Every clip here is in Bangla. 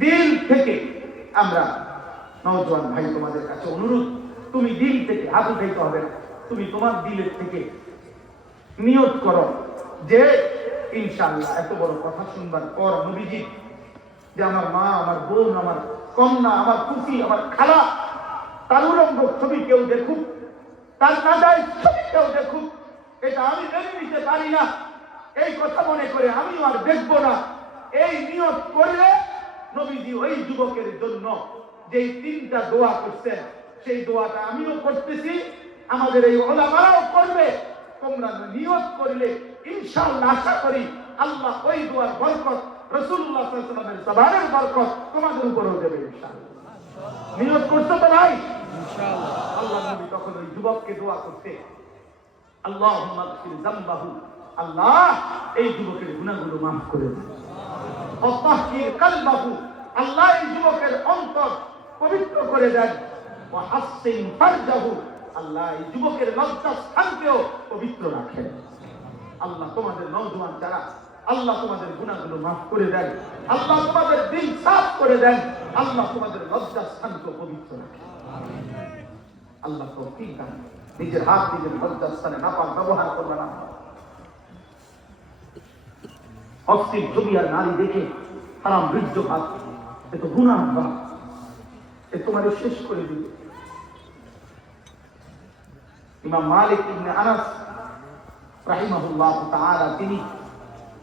দিল থেকে আমরা নওজোয়ান ভাই তোমাদের কাছে অনুরোধ, তুমি দিল থেকে হাত উঠাইতে হবে না, তুমি তোমার দিলের থেকে নিয়ত করো যে ইনশাআল্লাহ এত বড় কথা শুনবার পর নবীজি যে আমার মা, আমার বোন, আমার কন্যা, আমার ফুফি, আমার খালা, তার উলঙ্গ ছবি কেউ দেখুক, তার নাজায়েজ ছবি কেউ দেখুক, এটা আমি মেনে নিতে পারি না, এই কথা মনে করে আমি আর দেখবো না। এই নিয়ত করলে নবীজি ওই যুবকের জন্য যে তিনটা দোয়া করছেন, সেই দোয়াটা আমিও করতেছি, আমাদের এই ওলামারাও করবে। তোমরা নিয়ত করলে ইনশাআল্লাহ আশা করি আল্লাহ ওই দোয়ার বরকত, রাসূলুল্লাহ সাল্লাল্লাহু আলাইহি ওয়াসাল্লামের জবানের বরকত তোমাদের উপরেও দেবে ইনশাআল্লাহ। নিয়ত করছো তো ভাই? ইনশাআল্লাহ। আল্লাহ নবী তখন ওই যুবককে দোয়া করতে, আল্লাহুম্মা গফির যামবাহু, আল্লাহ এই যুবকের গুনাহগুলো মাফ করে দিন। ওয়া তাহহির কলবাহু, আল্লাহ এই যুবকের অন্তর পবিত্র করে দেন। ওয়া হাসসিন ফারজাহু, আল্লাহ এই যুবকের লজ্জাস্থানকেও পবিত্র রাখেন। আল্লাহ তোমাদের নওজোয়ান যারা, আল্লাহ তোমাদের গুনাহগুলো মাফ করে দেন, আল্লাহ তোমাদের দিল সাফ করে দেন, আল্লাহ তোমাদের লজ্জাস্থানকে পবিত্র রাখেন। আল্লাহ তৌফিক দান। নিজের হাত নিজের লজ্জাস্থানে নাপাক ব্যবহার করবে না। অশ্লীল ছবি আর নারী দেখে হারাম বীর্যপাত, এ তো গুনাহ, এ তোমাদের শেষ করে দিবে। ইমাম মালিক ইবনে আনাস রাহিমাহুল্লাহ তাআলা, তিনি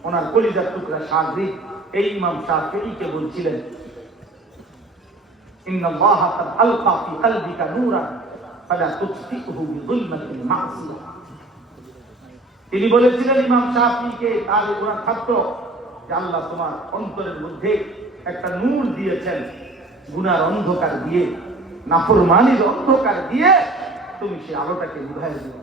ওনার কলিজার টুকরা শাগরিদ এই ইমাম শাফিঈকে বলছিলেন, ইন্নাল্লাহ কাদ আলকা ফি কলবিকা নূরান ফালা তুতফিহু বিযুলমাতিল মাসিয়া। তিনি বলেছিলেন ইমাম শাফিঈকে, তার ওনার ছাত্র, যে আল্লাহ তোমার অন্তরের মধ্যে একটা নূর দিয়েছেন, গুনার অন্ধকার দিয়ে, নাফরমানির অন্ধকার দিয়ে তুমি সেই আলোটাকে নিভাইয়া দিও।